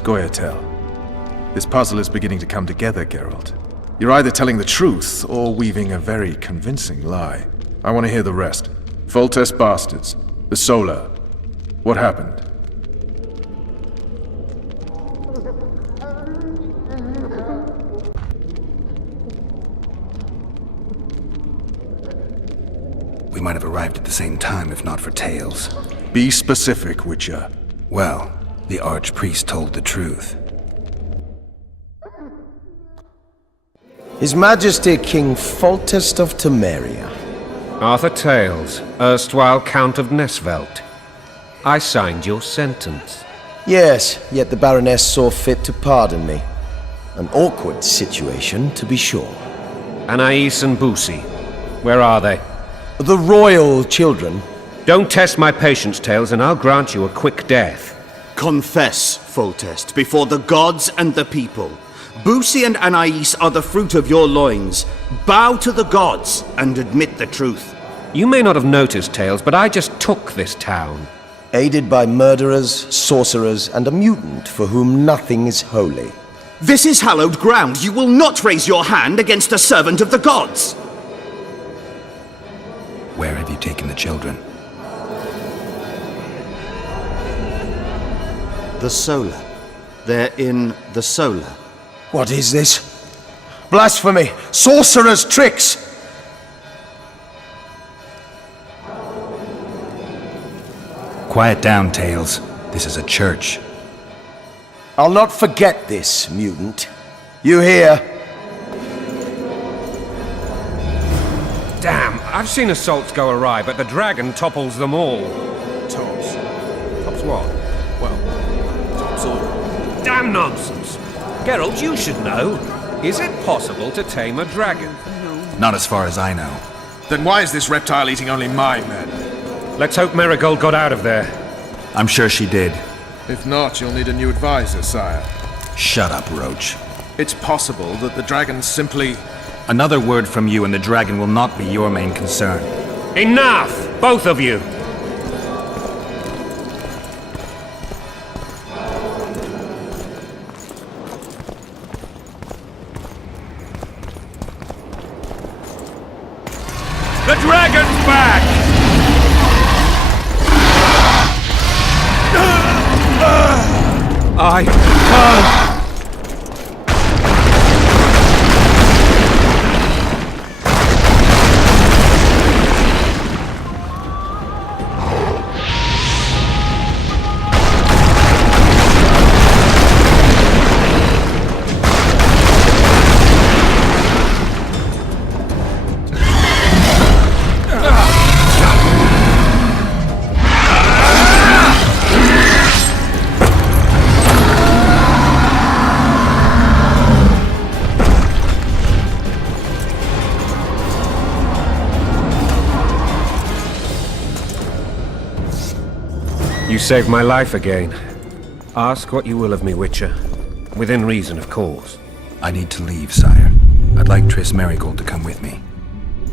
Scoia'tael. This puzzle is beginning to come together, Geralt. You're either telling the truth or weaving a very convincing lie. I want to hear the rest. Foltest bastards. The Solar. What happened? We might have arrived at the same time if not for Tails. Be specific, Witcher. Well, the Archpriest told the truth. His Majesty King Foltest of Temeria. Arthur Tails, erstwhile Count of Nesvelt. I signed your sentence. Yes, yet the Baroness saw fit to pardon me. An awkward situation, to be sure. Anais and Boussy, where are they? The royal children. Don't test my patience, Tails, and I'll grant you a quick death. Confess, Foltest, before the gods and the people. Boussy and Anais are the fruit of your loins. Bow to the gods and admit the truth. You may not have noticed, Tails, but I just took this town. Aided by murderers, sorcerers, and a mutant for whom nothing is holy. This is hallowed ground. You will not raise your hand against a servant of the gods. Where have you taken the children? The Solar. They're in the Solar. What is this? Blasphemy! Sorcerer's tricks! Quiet down, Tails. This is a church. I'll not forget this, mutant. You hear? Damn, I've seen assaults go awry, but the dragon topples them all. Tops. Tops what? Well, tops all. Damn nonsense! Geralt, you should know. Is it possible to tame a dragon? Not as far as I know. Then why is this reptile eating only my men? Let's hope Marigold got out of there. I'm sure she did. If not, you'll need a new advisor, sire. Shut up, Roach. It's possible that the dragon simply... Another word from you and the dragon will not be your main concern. Enough! Both of you! The dragon's back! You saved my life again. Ask what you will of me, Witcher. Within reason, of course. I need to leave, sire. I'd like Triss Marigold to come with me.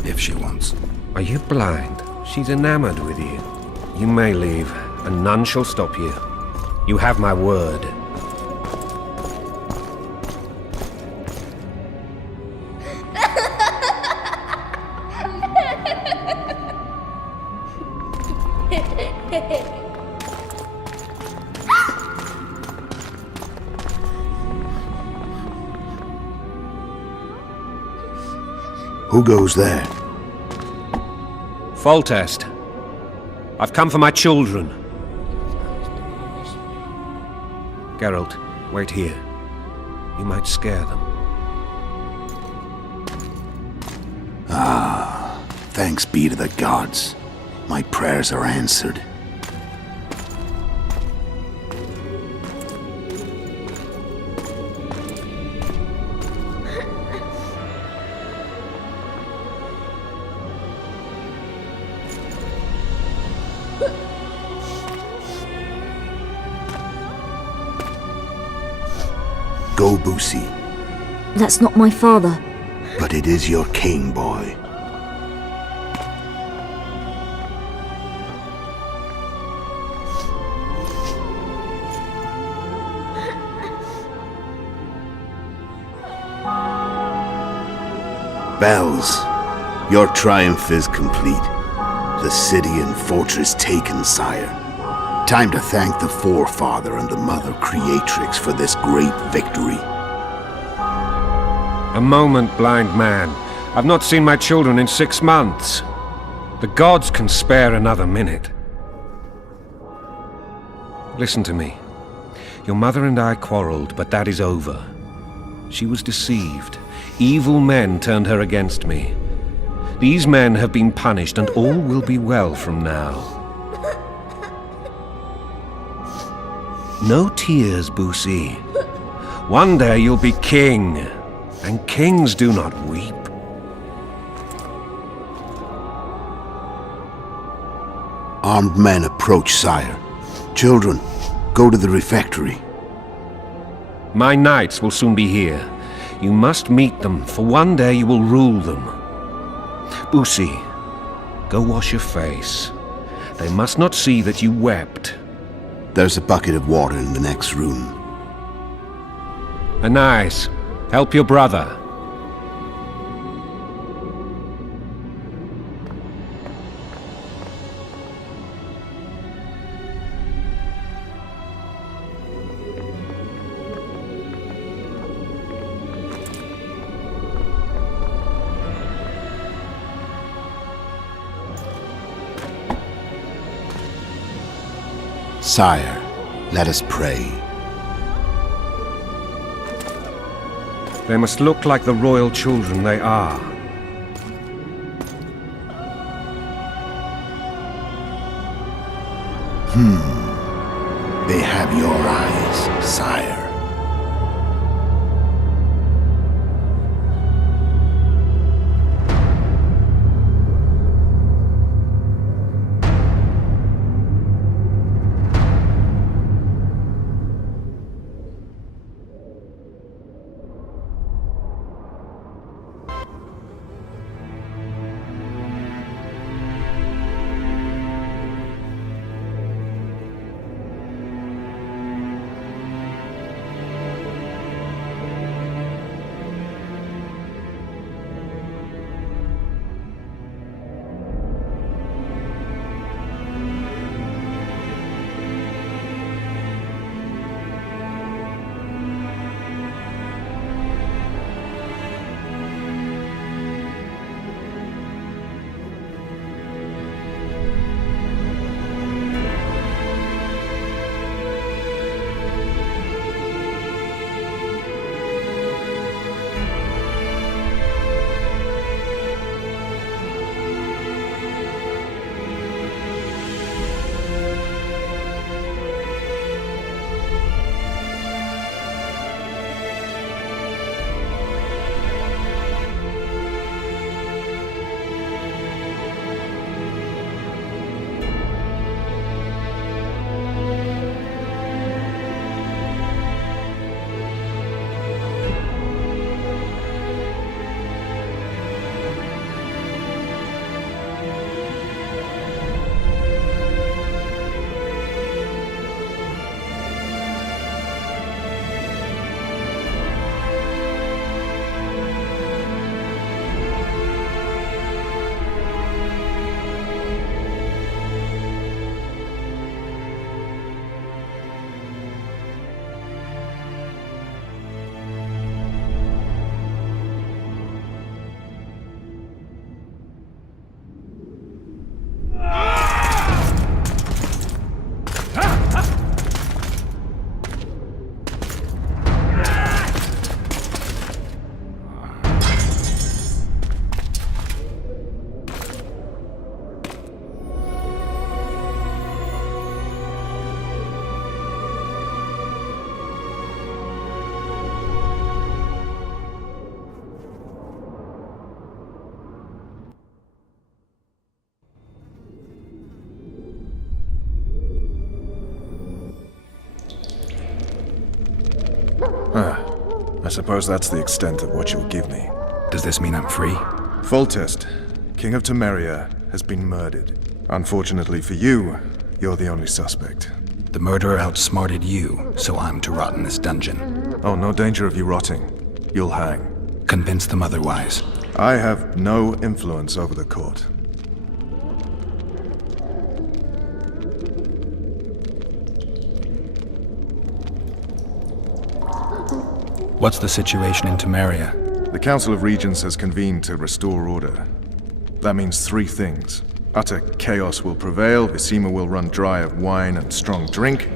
If she wants. Are you blind? She's enamored with you. You may leave, and none shall stop you. You have my word. Who goes there? Foltest. I've come for my children. Geralt, wait here. You might scare them. Thanks be to the gods. My prayers are answered. Go, Boussy. That's not my father. But it is your king, boy. Bells, your triumph is complete. The city and fortress taken, sire. Time to thank the Forefather and the Mother Creatrix for this great victory. A moment, blind man. I've not seen my children in 6 months. The gods can spare another minute. Listen to me. Your mother and I quarreled, but that is over. She was deceived. Evil men turned her against me. These men have been punished, and all will be well from now. No tears, Boosie. One day you'll be king, and kings do not weep. Armed men approach, sire. Children, go to the refectory. My knights will soon be here. You must meet them, for one day you will rule them. Boosie, go wash your face. They must not see that you wept. There's a bucket of water in the next room. Anais, help your brother. Sire, let us pray. They must look like the royal children they are. They have your eyes, sire. I suppose that's the extent of what you'll give me. Does this mean I'm free? Foltest, King of Temeria, has been murdered. Unfortunately for you, you're the only suspect. The murderer outsmarted you, so I'm to rot in this dungeon. Oh, no danger of you rotting. You'll hang. Convince them otherwise. I have no influence over the court. What's the situation in Temeria? The Council of Regents has convened to restore order. That means three things. Utter chaos will prevail, Visima will run dry of wine and strong drink,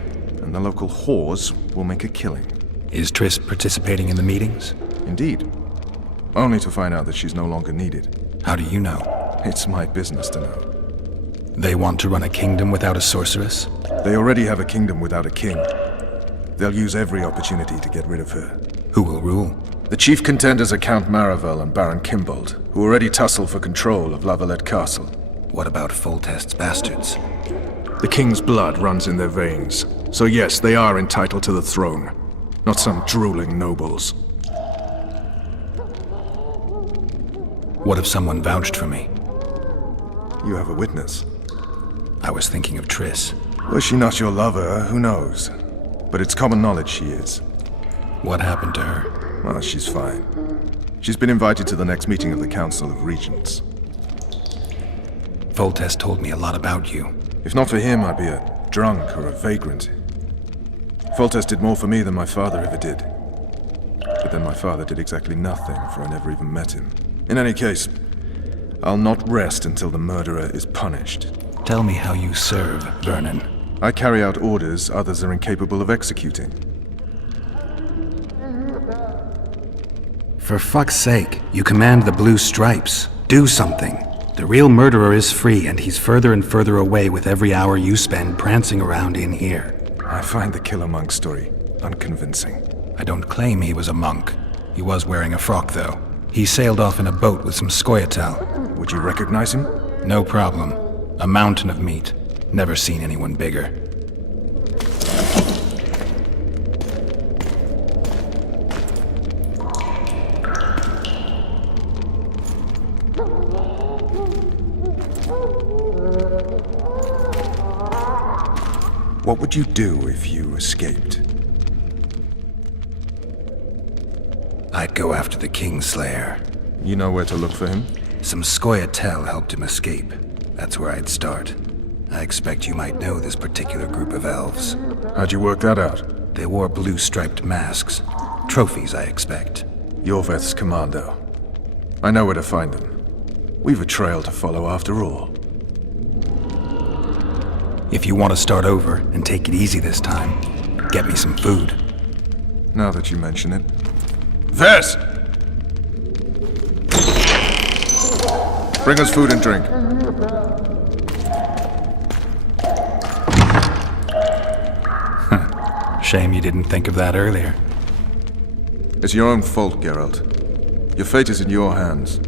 and the local whores will make a killing. Is Triss participating in the meetings? Indeed. Only to find out that she's no longer needed. How do you know? It's my business to know. They want to run a kingdom without a sorceress? They already have a kingdom without a king. They'll use every opportunity to get rid of her. Who will rule? The chief contenders are Count Maravel and Baron Kimbold, who already tussle for control of Lavalette Castle. What about Foltest's bastards? The king's blood runs in their veins, so yes, they are entitled to the throne. Not some drooling nobles. What if someone vouched for me? You have a witness. I was thinking of Triss. Was she not your lover? Who knows? But it's common knowledge she is. What happened to her? Well, she's fine. She's been invited to the next meeting of the Council of Regents. Foltest told me a lot about you. If not for him, I'd be a drunk or a vagrant. Foltest did more for me than my father ever did. But then my father did exactly nothing, for I never even met him. In any case, I'll not rest until the murderer is punished. Tell me how you serve, Vernon. I carry out orders others are incapable of executing. For fuck's sake, you command the Blue Stripes. Do something. The real murderer is free, and he's further and further away with every hour you spend prancing around in here. I find the Killer Monk story unconvincing. I don't claim he was a monk. He was wearing a frock, though. He sailed off in a boat with some Scoia'tael. Would you recognize him? No problem. A mountain of meat. Never seen anyone bigger. What would you do if you escaped? I'd go after the Kingslayer. You know where to look for him? Some Scoia'tael helped him escape. That's where I'd start. I expect you might know this particular group of elves. How'd you work that out? They wore blue-striped masks. Trophies, I expect. Yorveth's commando. I know where to find them. We've a trail to follow after all. If you want to start over and take it easy this time, get me some food. Now that you mention it. Vess! Bring us food and drink. Shame you didn't think of that earlier. It's your own fault, Geralt. Your fate is in your hands.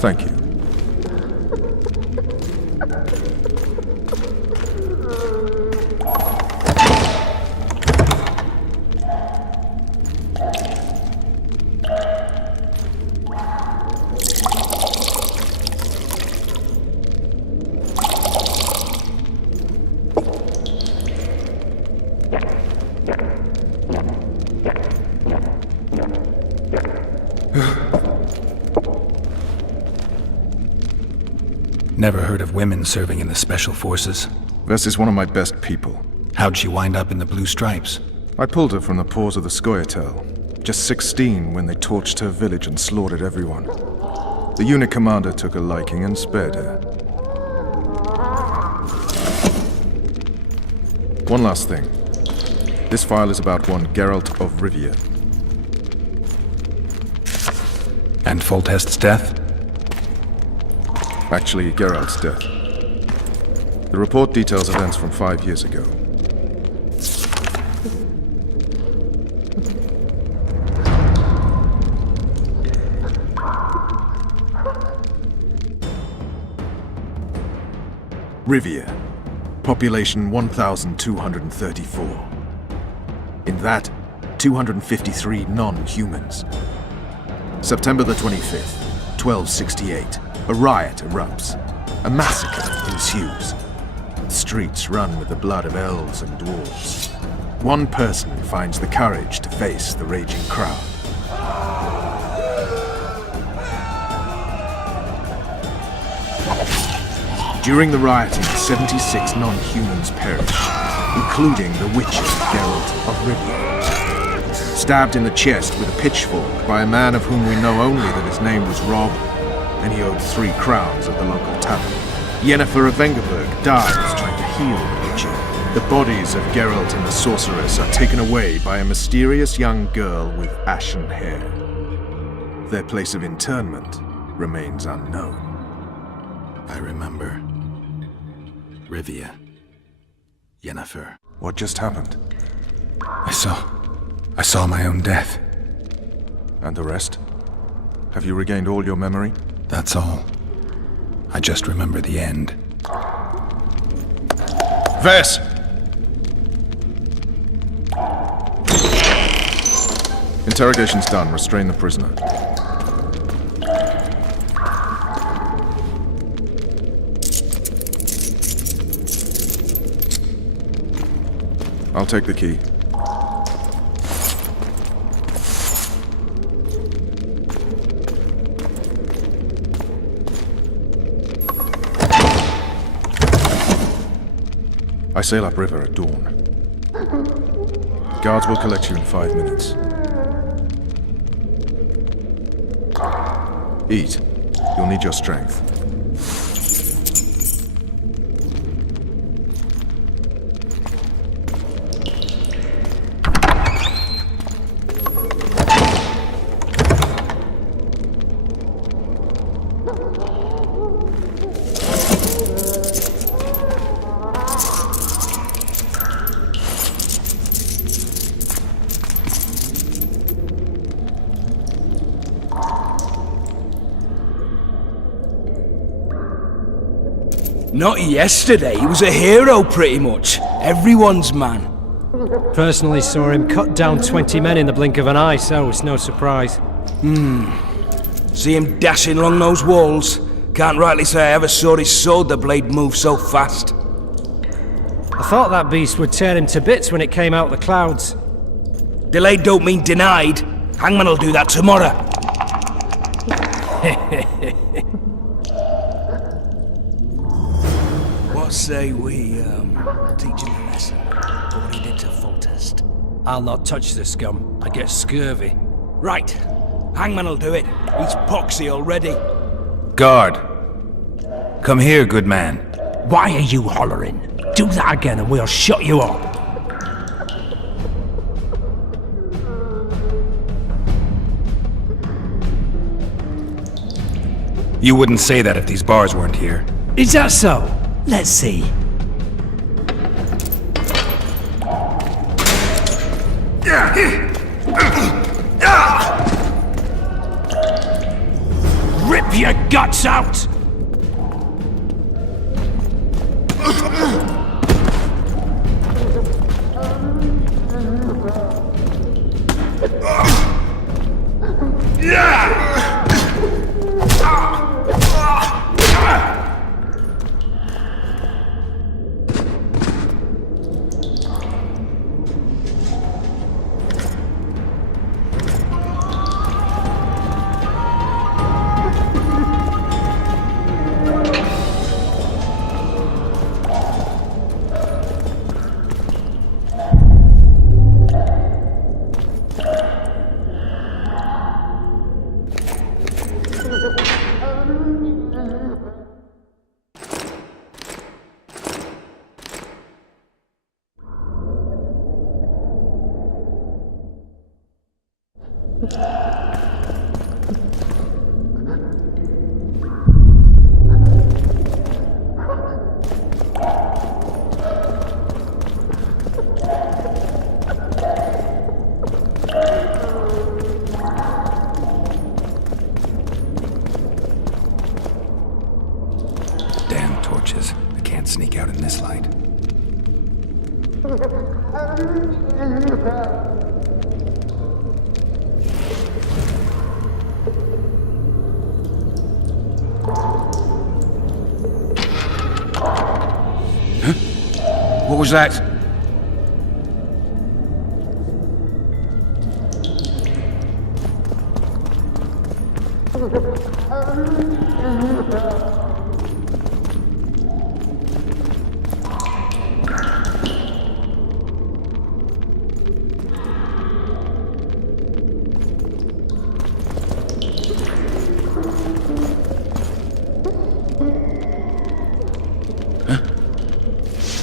Thank you. Never heard of women serving in the Special Forces. Vess is one of my best people. How'd she wind up in the Blue Stripes? I pulled her from the paws of the Scoia'tael. Just 16 when they torched her village and slaughtered everyone. The unit commander took a liking and spared her. One last thing. This file is about one Geralt of Rivia. And Foltest's death? Actually, Geralt's death. The report details events from 5 years ago. Rivia. Population 1,234. In that, 253 non-humans. September the 25th, 1268. A riot erupts. A massacre ensues. streets run with the blood of elves and dwarves. One person finds the courage to face the raging crowd. During the rioting, 76 non-humans perished, including the Witcher, Geralt of Rivia. Stabbed in the chest with a pitchfork by a man of whom we know only that his name was Rob, and he owed 3 crowns at the local tavern. Yennefer of Vengerberg dies trying to heal the Witcher. The bodies of Geralt and the sorceress are taken away by a mysterious young girl with ashen hair. Their place of interment remains unknown. I remember. Rivia. Yennefer. What just happened? I saw my own death. And the rest? Have you regained all your memory? That's all. I just remember the end. Vess! Interrogation's done. Restrain the prisoner. I'll take the key. I sail upriver at dawn. Guards will collect you in 5 minutes. Eat. You'll need your strength. Not yesterday, he was a hero pretty much. Everyone's man. Personally saw him cut down 20 men in the blink of an eye, so it's no surprise. See him dashing along those walls. Can't rightly say I ever saw his sword blade move so fast. I thought that beast would tear him to bits when it came out of the clouds. Delayed don't mean denied. Hangman'll do that tomorrow. What say we, teach him a lesson? For what he did to Foltest. I'll not touch the scum. I get scurvy. Right. Hangman'll do it. He's poxy already. Guard! Come here, good man. Why are you hollering? Do that again and we'll shut you up. You wouldn't say that if these bars weren't here. Is that so? Let's see. Rip your guts out! Damn torches. I can't sneak out in this light. What was that?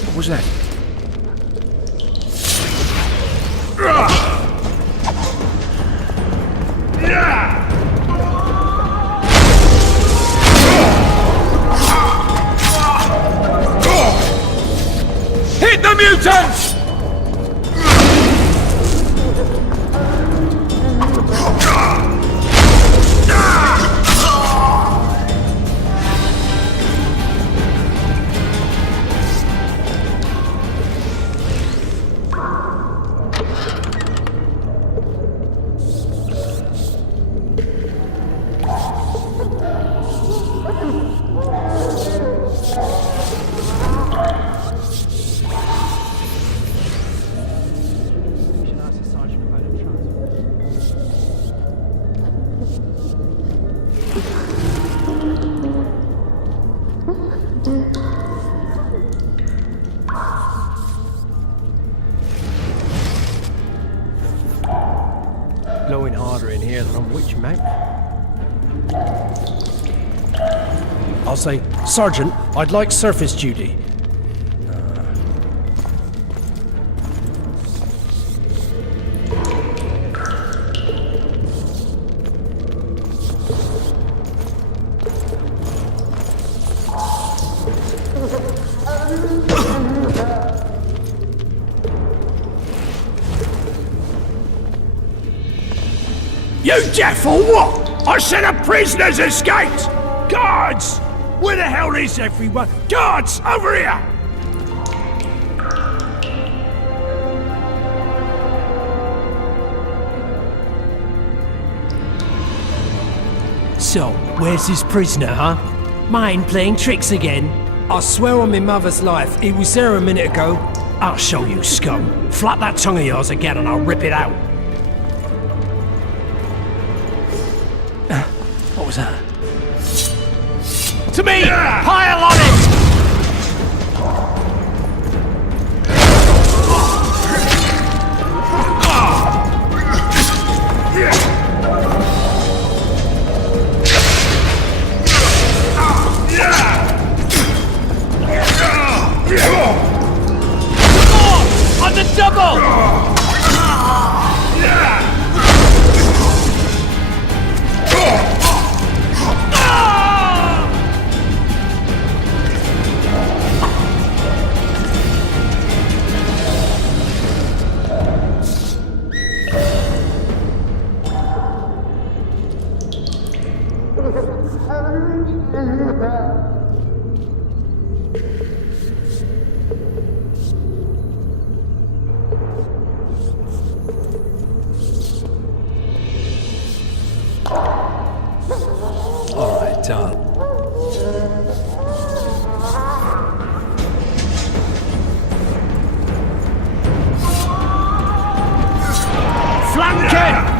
What was that? Hit the mutants! Blowing harder in here than on which mount? I'll say, Sergeant, I'd like surface duty. You deaf or what? I said a prisoner's escaped! Guards! Where the hell is everyone? Guards, over here! So, where's this prisoner, huh? Mind playing tricks again? I swear on my mother's life, he was there a minute ago. I'll show you, scum. Flap that tongue of yours again and I'll rip it out. What was that? To me! Pile on it! On the double! Alright, done. Flanking!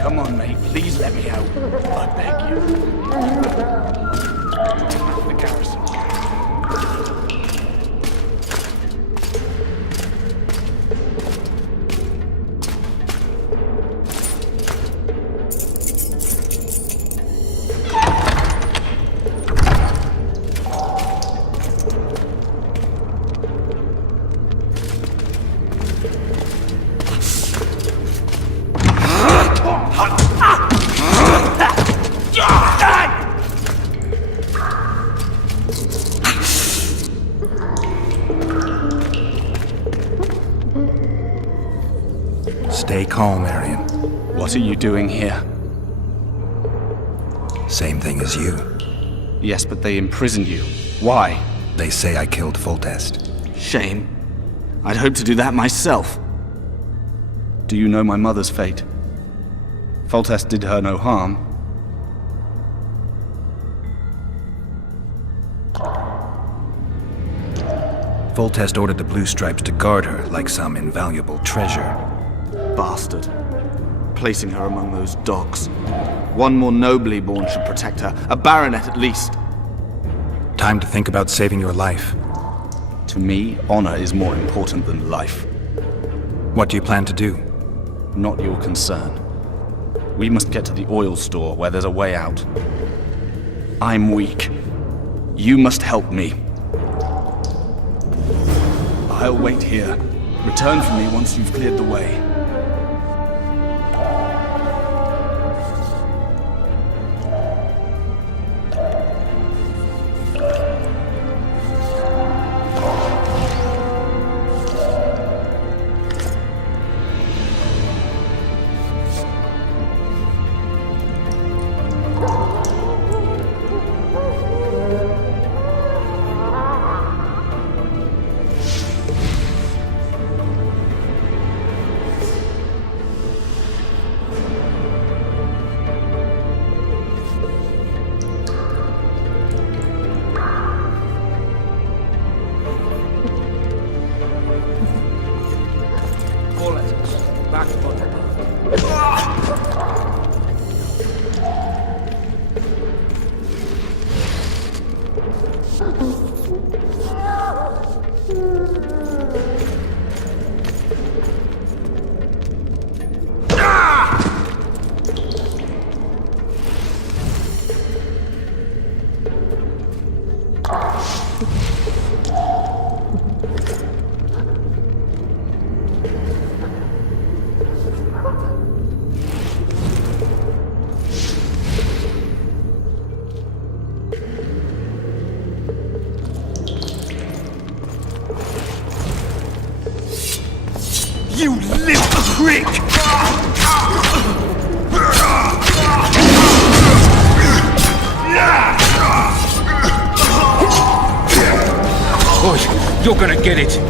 Come on, mate. Please let me out. I beg you. The garrison. Stay calm, Arian. What are you doing here? Same thing as you. Yes, but they imprisoned you. Why? They say I killed Foltest. Shame. I'd hoped to do that myself. Do you know my mother's fate? Foltest did her no harm. Foltest ordered the Blue Stripes to guard her like some invaluable treasure. Bastard. Placing her among those dogs. One more nobly born should protect her. A baronet at least. Time to think about saving your life. To me, honor is more important than life. What do you plan to do? Not your concern. We must get to the oil store where there's a way out. I'm weak. You must help me. I'll wait here. Return for me once you've cleared the way. You little prick! Boy, you're gonna get it!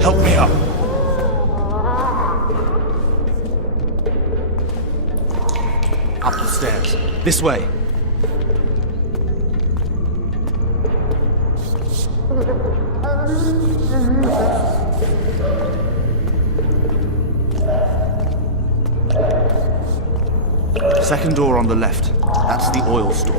Help me up. Up the stairs. This way. Second door on the left. That's the oil store.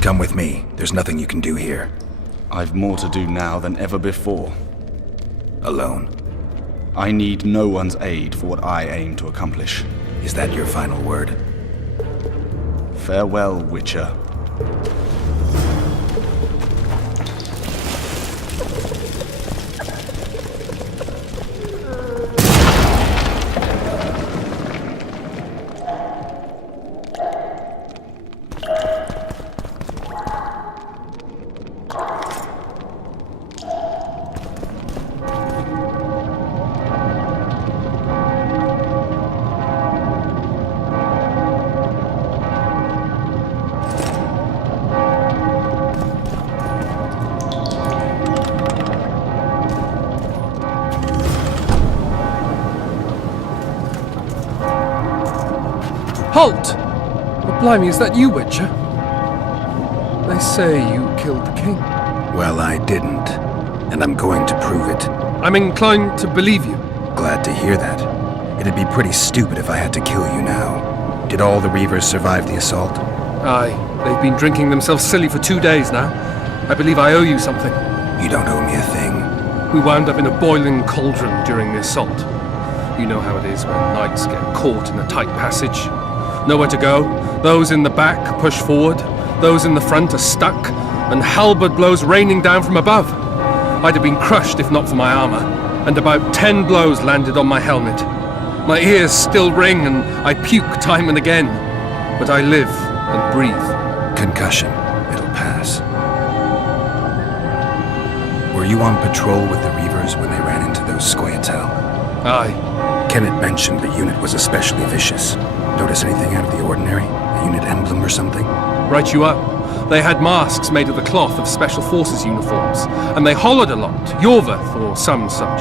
Come with me. There's nothing you can do here. I've more to do now than ever before. Alone. I need no one's aid for what I aim to accomplish. Is that your final word? Farewell, Witcher. Halt! Oh, blimey, is that you, Witcher? They say you killed the king. Well, I didn't. And I'm going to prove it. I'm inclined to believe you. Glad to hear that. It'd be pretty stupid if I had to kill you now. Did all the Reavers survive the assault? Aye, they've been drinking themselves silly for 2 days now. I believe I owe you something. You don't owe me a thing. We wound up in a boiling cauldron during the assault. You know how it is when knights get caught in a tight passage. Nowhere to go. Those in the back push forward. Those in the front are stuck. And halberd blows raining down from above. I'd have been crushed if not for my armor. And about 10 blows landed on my helmet. My ears still ring and I puke time and again. But I live and breathe. Concussion. It'll pass. Were you on patrol with the Reavers when they ran into those Scoia'tael? Aye. Kenneth mentioned the unit was especially vicious. Notice anything out of the ordinary? A unit emblem or something? Right you up. They had masks made of the cloth of Special Forces uniforms, and they hollered a lot. Yorveth or some such.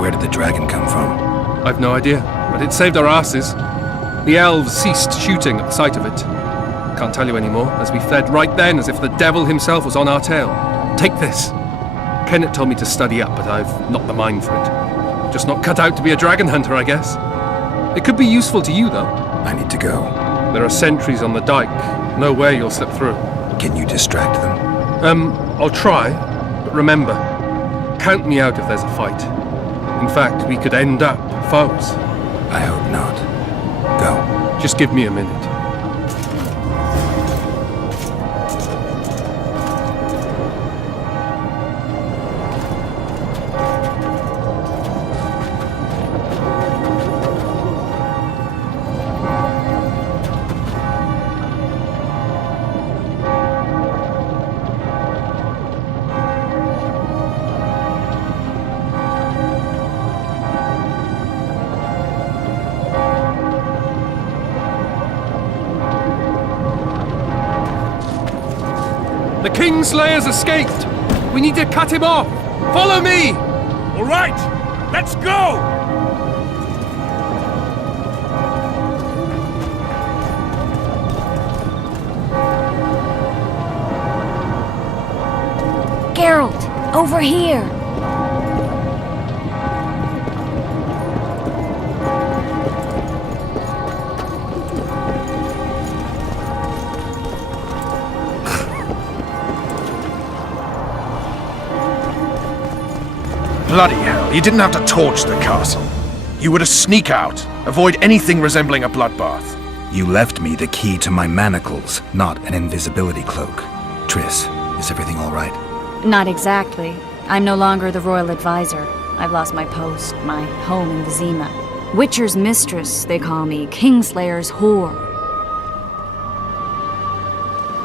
Where did the dragon come from? I've no idea, but it saved our asses. The elves ceased shooting at the sight of it. Can't tell you anymore, as we fled right then as if the devil himself was on our tail. Take this. Kenneth told me to study up, but I've not the mind for it. Just not cut out to be a dragon hunter, I guess. It could be useful to you, though. I need to go. There are sentries on the dike. No way you'll slip through. Can you distract them? I'll try. But remember, count me out if there's a fight. In fact, we could end up foes. I hope not. Go. Just give me a minute. The Kingslayer's escaped! We need to cut him off! Follow me! All right, let's go! Geralt, over here! Bloody hell, you didn't have to torch the castle. You were to sneak out, avoid anything resembling a bloodbath. You left me the key to my manacles, not an invisibility cloak. Triss, is everything all right? Not exactly. I'm no longer the royal advisor. I've lost my post, my home in Vizima. Witcher's mistress, they call me. Kingslayer's whore.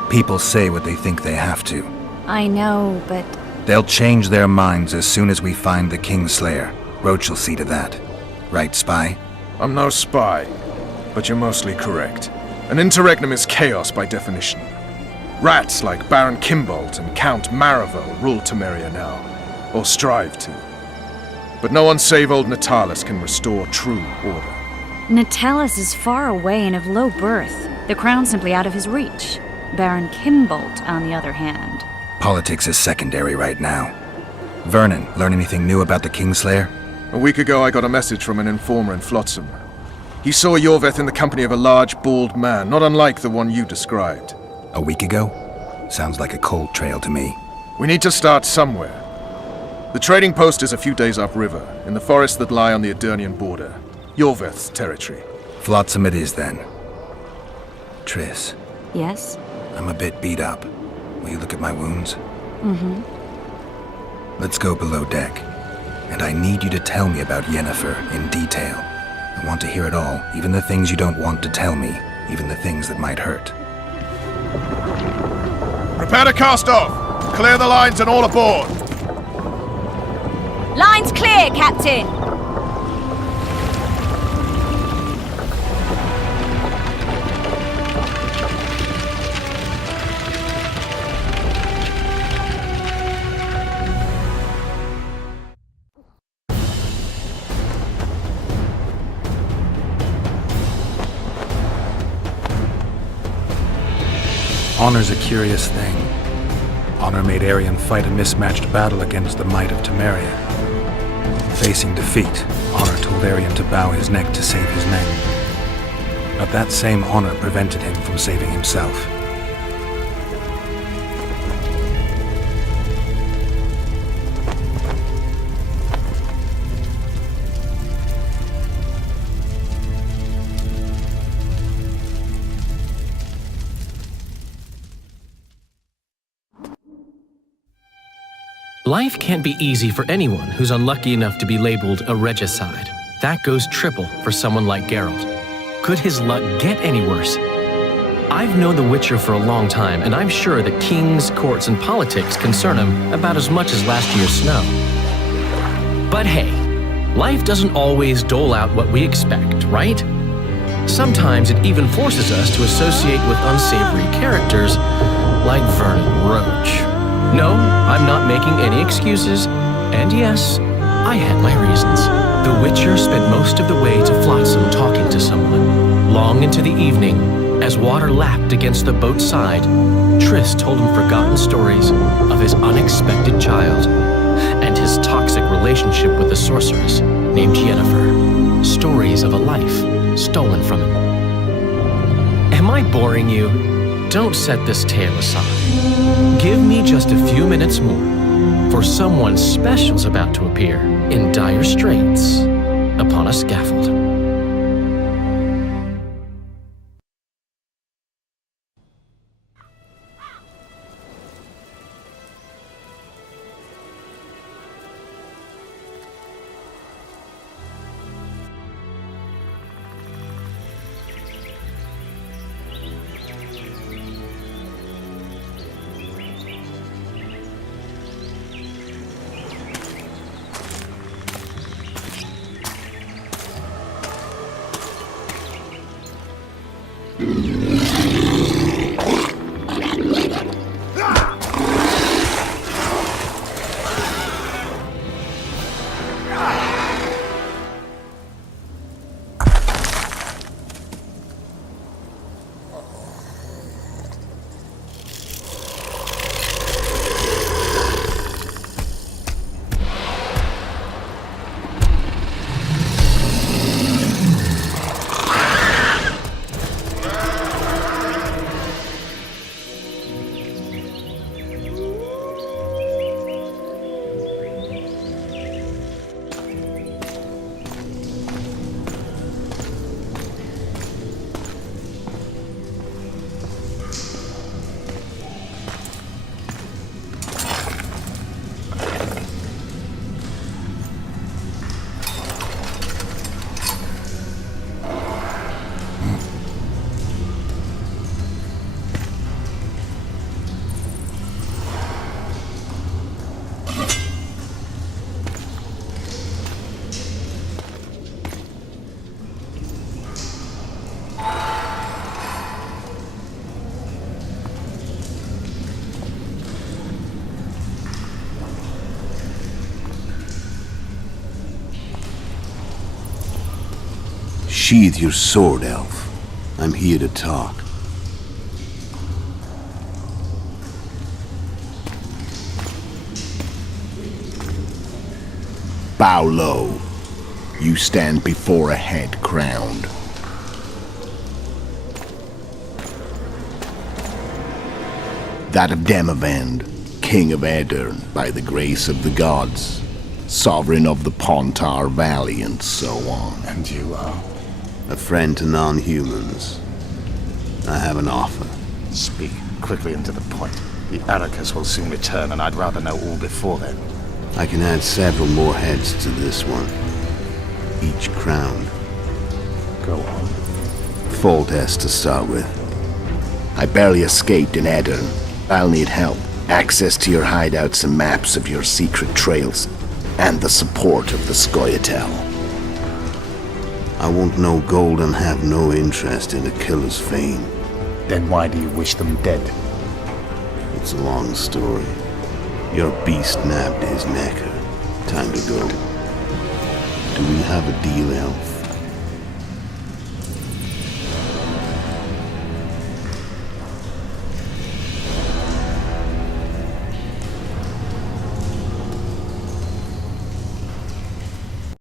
People say what they think they have to. I know, but... They'll change their minds as soon as we find the Kingslayer. Roach will see to that. Right, Spy? I'm no spy, but you're mostly correct. An interregnum is chaos by definition. Rats like Baron Kimbolt and Count Maravel rule Temeria now, or strive to. But no one save old Natalis can restore true order. Natalis is far away and of low birth. The crown's simply out of his reach. Baron Kimbolt, on the other hand. Politics is secondary right now. Vernon, learn anything new about the Kingslayer? A week ago I got a message from an informer in Flotsam. He saw Yorveth in the company of a large, bald man, not unlike the one you described. A week ago? Sounds like a cold trail to me. We need to start somewhere. The trading post is a few days upriver, in the forests that lie on the Edirnian border. Yorveth's territory. Flotsam it is, then. Triss. Yes? I'm a bit beat up. Will you look at my wounds? Mm-hmm. Let's go below deck. And I need you to tell me about Yennefer in detail. I want to hear it all, even the things you don't want to tell me, even the things that might hurt. Prepare to cast off! Clear the lines and all aboard! Line's clear, Captain! Honor's a curious thing. Honor made Arian fight a mismatched battle against the might of Temeria. Facing defeat, Honor told Arian to bow his neck to save his men. But that same honor prevented him from saving himself. Life can't be easy for anyone who's unlucky enough to be labeled a regicide. That goes triple for someone like Geralt. Could his luck get any worse? I've known the Witcher for a long time, and I'm sure that kings, courts, and politics concern him about as much as last year's snow. But hey, life doesn't always dole out what we expect, right? Sometimes it even forces us to associate with unsavory characters like Vernon Roach. No, I'm not making any excuses, and yes, I had my reasons. The Witcher spent most of the way to Flotsam talking to someone. Long into the evening, as water lapped against the boat's side, Triss told him forgotten stories of his unexpected child and his toxic relationship with a sorceress named Yennefer. Stories of a life stolen from him. Am I boring you? Don't set this tale aside. Give me just a few minutes more, for someone special's about to appear in dire straits upon a scaffold. Sheathe your sword, Elf. I'm here to talk. Bow low. You stand before a head crowned. That of Demavend, King of Aedirn, by the grace of the gods, sovereign of the Pontar Valley, and so on. And you are? A friend to non-humans. I have an offer. Speak quickly and to the point. The Arrakis will soon return, and I'd rather know all before then. I can add several more heads to this one. Each crowned. Go on. Foltest to start with. I barely escaped in Aedirn. I'll need help. Access to your hideouts and maps of your secret trails. And the support of the Scoia'tael. I want no gold and have no interest in a killer's fame. Then why do you wish them dead? It's a long story. Your beast nabbed his necker. Time to go. Do we have a deal, Elf?